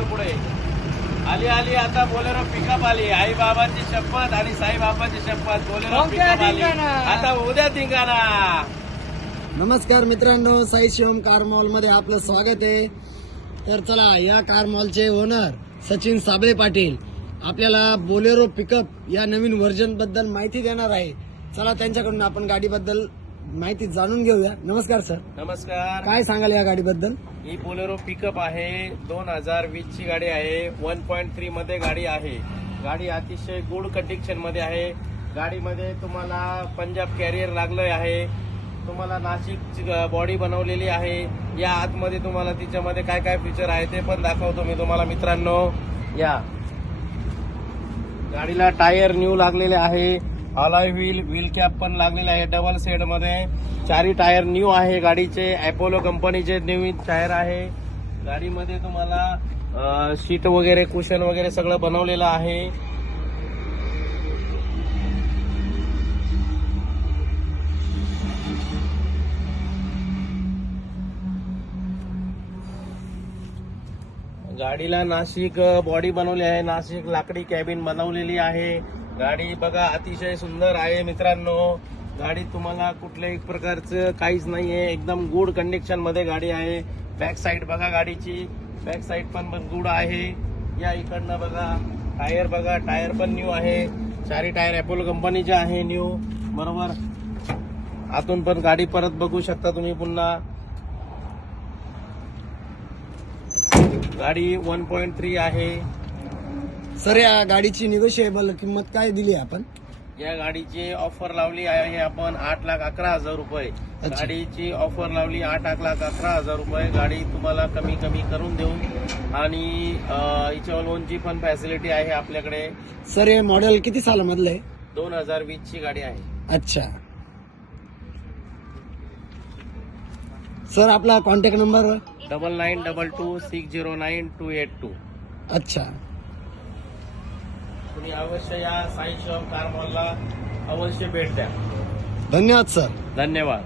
पुढे पुढे आली आली आता बोलेरो पिकअप आली. आई बाबांची शपथ आणि साई बाबांची शपथ. बोलेरो पिकअप आली आता उद्या धिंगाणा. नमस्कार मित्रांनो, साई शिवम कार मॉल मध्ये आपलं स्वागत आहे. तर चला, या कार मॉलचे ओनर सचिन साबळे पाटील आपल्याला बोलेरो पिकअप या नवीन व्हर्जन बद्दल माहिती देणार आहे. चला त्यांच्याकडून आपण गाडीबद्दल माहिती जाणून घेऊया. नमस्कार सर. नमस्कार. काय सांगाल या गाडीबद्दल? ही बोलेरो पिकअप आहे. 2020 ची गाडी आहे. 1.3 मध्ये गाडी आहे. गाडी अतिशय गुड कंडिशन मध्ये आहे. गाडीमध्ये तुम्हाला पंजाब कॅरियर लागलं आहे. तुम्हाला नाशिक बॉडी बनवलेली आहे. या आतमध्ये तुम्हाला तिच्यामध्ये काय काय फीचर आहे ते पण दाखवतो मी तुम्हाला मित्रांनो. या गाडीला टायर न्यू लागलेले आहे. अलॉय व्हील कॅप पण लागलेले आहे. डबल सेड मध्ये चारी टायर न्यू आहे. गाडीचे अपोलो कंपनीचे न्यू टायर आहे. गाडीमध्ये तुम्हाला सीट वगैरे कुशन वगैरे सगळं बनवलेलं आहे. गाडीला नाशिक बॉडी बनवली आहे. नाशिक लाकडी कॅबिन बनवलेली आहे. गाडी बघा अतिशय सुंदर आहे मित्रांनो. गाडी तुम्हाला कुठल्याही प्रकारचं काहीच नाहीये. एकदम गुड कंडिशन मध्ये गाडी आहे. बॅक साईड बघा, गाडीची बॅक साईड पण गुड आहे. या इकडनं बघा, टायर बघा, टायर पण न्यू आहे. चारी टायर अपोलो कंपनीचे आहे न्यू. बरोबर. आतून पण गाडी परत बघू शकता तुम्ही पुन्हा. गाडी 1.3 आहे. सर, या गाडीची निगोशिएबल किंमत काय दिली आपण? या गाडीची ऑफर लावली आहे आपण 8,11,000 रुपये. गाडीची ऑफर लावली 8,11,000 रुपये. गाडी तुम्हाला कमी करून देऊ आणि हिच्या लोनची पण फॅसिलिटी आहे आपल्याकडे. सर, हे मॉडेल किती सालामधलं आहे? 2020 ची गाडी आहे. अच्छा सर, आपला कॉन्टॅक्ट नंबर? 9922609282. अच्छा, तुम्ही अवश्य या साई शॉप कार मॉलला अवश्य भेट द्या. धन्यवाद सर. धन्यवाद.